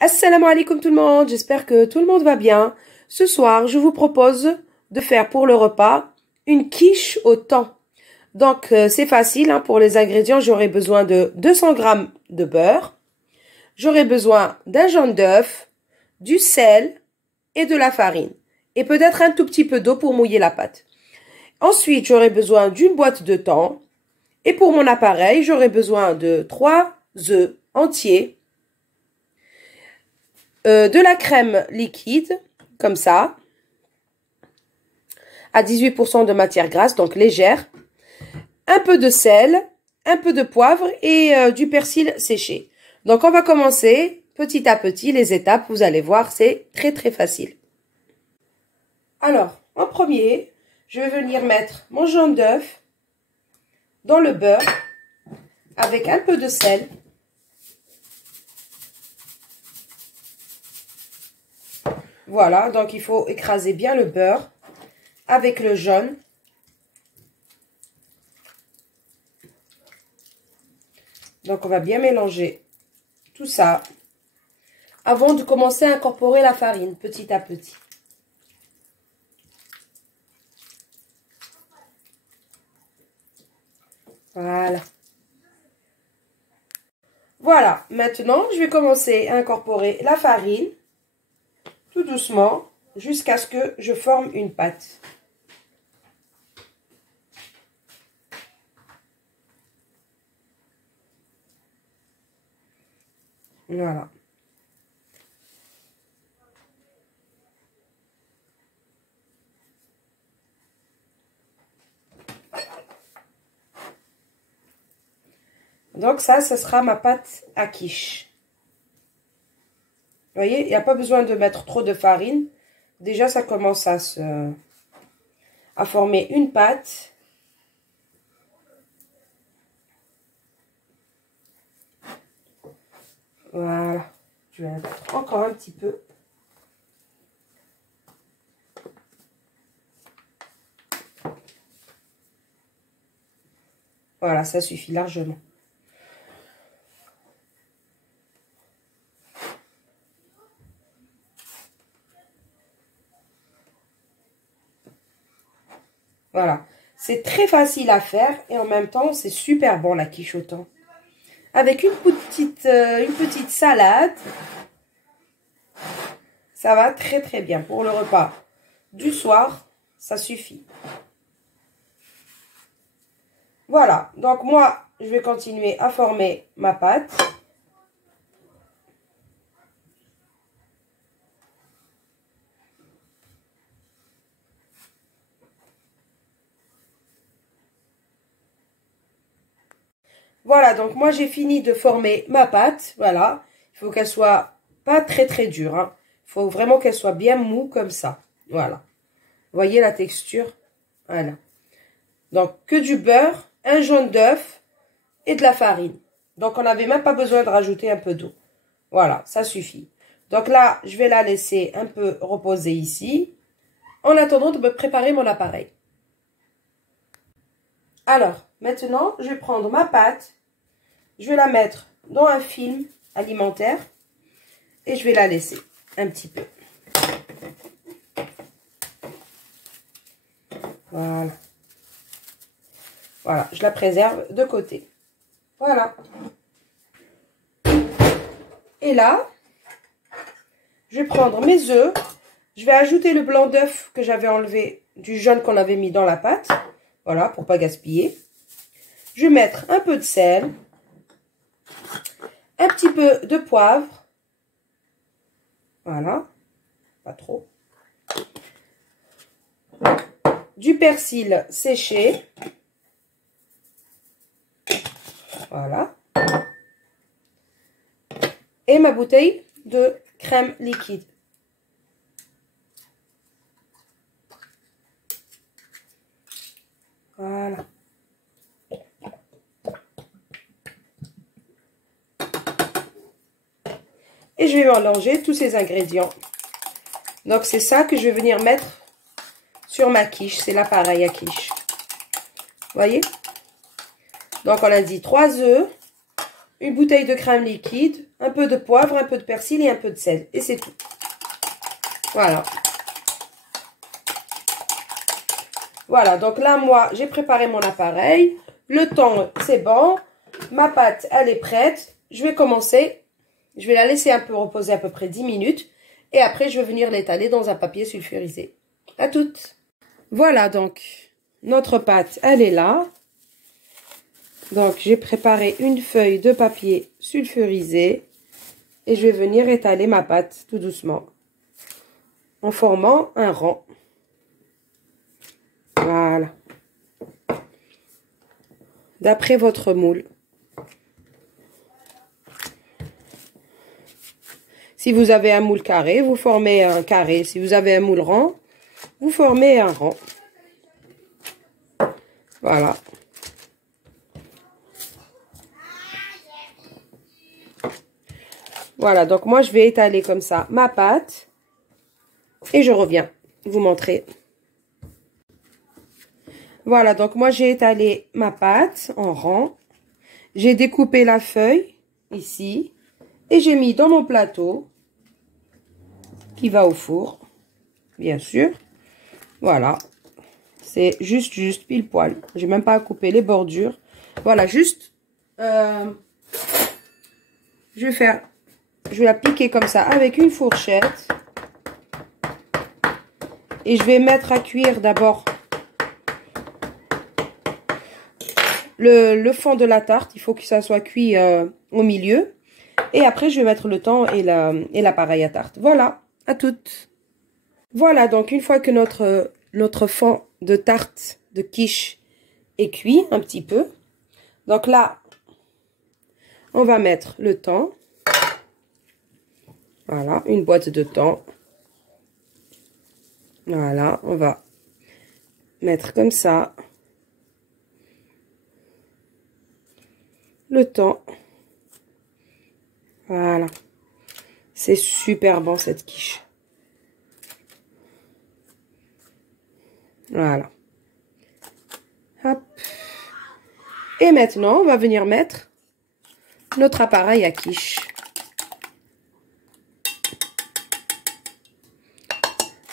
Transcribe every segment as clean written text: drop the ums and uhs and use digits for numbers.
Assalamu alaikum tout le monde, j'espère que tout le monde va bien. Ce soir, je vous propose de faire pour le repas une quiche au thon. Donc, c'est facile, hein, pour les ingrédients, j'aurai besoin de 200 g de beurre. J'aurai besoin d'un jaune d'œuf, du sel et de la farine. Et peut-être un tout petit peu d'eau pour mouiller la pâte. Ensuite, j'aurai besoin d'une boîte de thon. Et pour mon appareil, j'aurai besoin de 3 œufs entiers. De la crème liquide, comme ça, à 18% de matière grasse, donc légère, un peu de sel, un peu de poivre et du persil séché. Donc on va commencer petit à petit les étapes, vous allez voir, c'est très très facile. Alors, en premier, je vais venir mettre mon jaune d'œuf dans le beurre avec un peu de sel. Voilà, donc il faut écraser bien le beurre avec le jaune. Donc on va bien mélanger tout ça avant de commencer à incorporer la farine petit à petit. Voilà. Voilà, maintenant je vais commencer à incorporer la farine. Tout doucement, jusqu'à ce que je forme une pâte. Voilà. Donc ça, ce sera ma pâte à quiche. Vous voyez, il n'y a pas besoin de mettre trop de farine. Déjà, ça commence à former une pâte. Voilà. Je vais mettre encore un petit peu. Voilà, ça suffit largement. Voilà, c'est très facile à faire et en même temps, c'est super bon la quiche au thon. Avec une petite salade, ça va très très bien pour le repas du soir, ça suffit. Voilà, donc moi, je vais continuer à former ma pâte. Voilà, donc moi j'ai fini de former ma pâte, voilà. Il faut qu'elle soit pas très très dure, hein. Il faut vraiment qu'elle soit bien mou comme ça, voilà. Vous voyez la texture, voilà. Donc que du beurre, un jaune d'œuf et de la farine. Donc on n'avait même pas besoin de rajouter un peu d'eau. Voilà, ça suffit. Donc là, je vais la laisser un peu reposer ici, en attendant de me préparer mon appareil. Alors, maintenant, je vais prendre ma pâte. Je vais la mettre dans un film alimentaire et je vais la laisser un petit peu. Voilà. Voilà, je la préserve de côté. Voilà. Et là, je vais prendre mes œufs. Je vais ajouter le blanc d'œuf que j'avais enlevé du jaune qu'on avait mis dans la pâte. Voilà, pour pas gaspiller. Je vais mettre un peu de sel. Un petit peu de poivre. Voilà. Pas trop. Du persil séché. Voilà. Et ma bouteille de crème liquide. Voilà. Et je vais mélanger tous ces ingrédients. Donc c'est ça que je vais venir mettre sur ma quiche. C'est l'appareil à quiche. Vous voyez? Donc on a dit 3 œufs, une bouteille de crème liquide, un peu de poivre, un peu de persil et un peu de sel. Et c'est tout. Voilà. Voilà, donc là, moi, j'ai préparé mon appareil. Le temps, c'est bon. Ma pâte, elle est prête. Je vais commencer. Je vais la laisser un peu reposer à peu près 10 minutes. Et après, je vais venir l'étaler dans un papier sulfurisé. À toutes. Voilà, donc, notre pâte, elle est là. Donc, j'ai préparé une feuille de papier sulfurisé. Et je vais venir étaler ma pâte tout doucement. En formant un rang. Voilà. D'après votre moule. Si vous avez un moule carré, vous formez un carré. Si vous avez un moule rond, vous formez un rond. Voilà. Voilà, donc moi je vais étaler comme ça ma pâte. Et je reviens vous montrer. Voilà, donc moi j'ai étalé ma pâte en rond. J'ai découpé la feuille ici. Et j'ai mis dans mon plateau qui va au four, bien sûr. Voilà, c'est juste pile poil. J'ai même pas à couper les bordures. Voilà, juste, je vais la piquer comme ça avec une fourchette. Et je vais mettre à cuire d'abord le fond de la tarte. Il faut que ça soit cuit au milieu. Et après, je vais mettre le temps et l'appareil à tarte. Voilà, à toutes. Voilà, donc une fois que notre fond de tarte de quiche est cuit un petit peu. Donc là, on va mettre le thon. Voilà, une boîte de thon. Voilà, on va mettre comme ça le thon. Voilà. C'est super bon cette quiche. Voilà. Hop. Et maintenant, on va venir mettre notre appareil à quiche.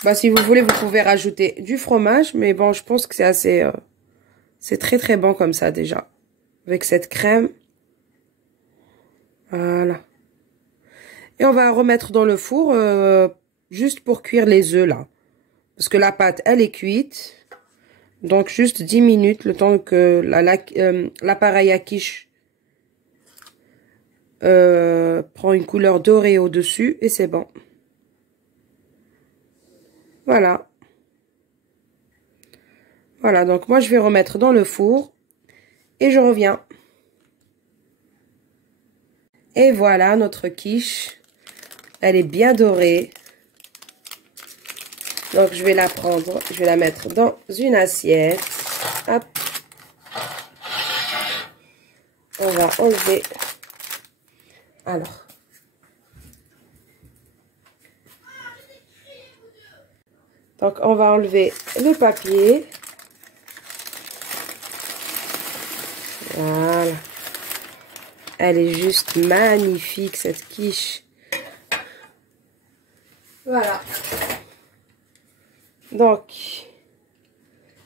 Bah, si vous voulez, vous pouvez rajouter du fromage. Mais bon, je pense que c'est assez... c'est très très bon comme ça déjà. Avec cette crème. Voilà. Et on va remettre dans le four juste pour cuire les œufs là. Parce que la pâte, elle est cuite. Donc juste 10 minutes, le temps que l'appareil à quiche prend une couleur dorée au-dessus. Et c'est bon. Voilà. Voilà, donc moi je vais remettre dans le four. Et je reviens. Et voilà notre quiche. Elle est bien dorée. Donc, je vais la prendre. Je vais la mettre dans une assiette. Hop. On va enlever. Alors. Donc, on va enlever le papier. Voilà. Elle est juste magnifique, cette quiche. Voilà. Donc,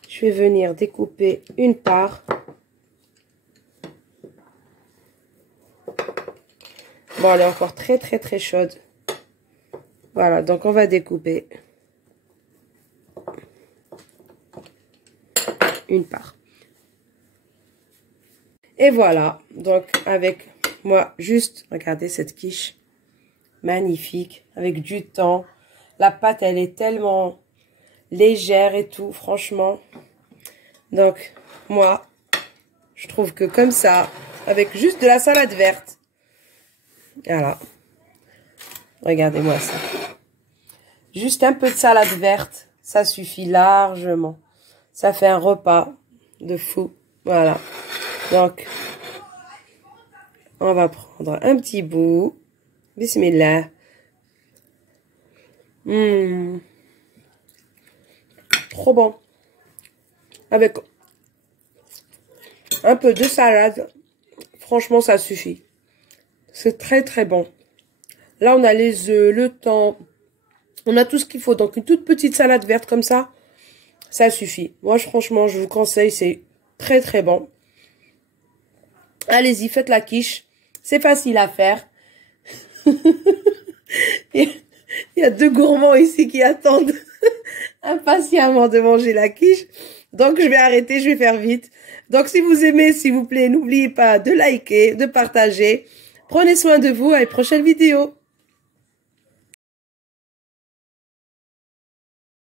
je vais venir découper une part. Bon, elle est encore très très chaude. Voilà, donc on va découper une part. Et voilà, donc avec moi, juste, regardez cette quiche. Magnifique, avec du thon. La pâte, elle est tellement légère et tout, franchement. Donc, moi, je trouve que comme ça, avec juste de la salade verte. Voilà. Regardez-moi ça. Juste un peu de salade verte, ça suffit largement. Ça fait un repas de fou. Voilà. Donc, on va prendre un petit bout. Bismillah. Trop bon. Avec un peu de salade. Franchement, ça suffit. C'est très très bon. Là, on a les œufs, le thon. On a tout ce qu'il faut. Donc, une toute petite salade verte comme ça, ça suffit. Moi, franchement, je vous conseille. C'est très très bon. Allez-y, faites la quiche. C'est facile à faire. Il y a 2 gourmands ici qui attendent impatiemment de manger la quiche. Donc, je vais arrêter, je vais faire vite. Donc, si vous aimez, s'il vous plaît, n'oubliez pas de liker, de partager. Prenez soin de vous, à une prochaine vidéo.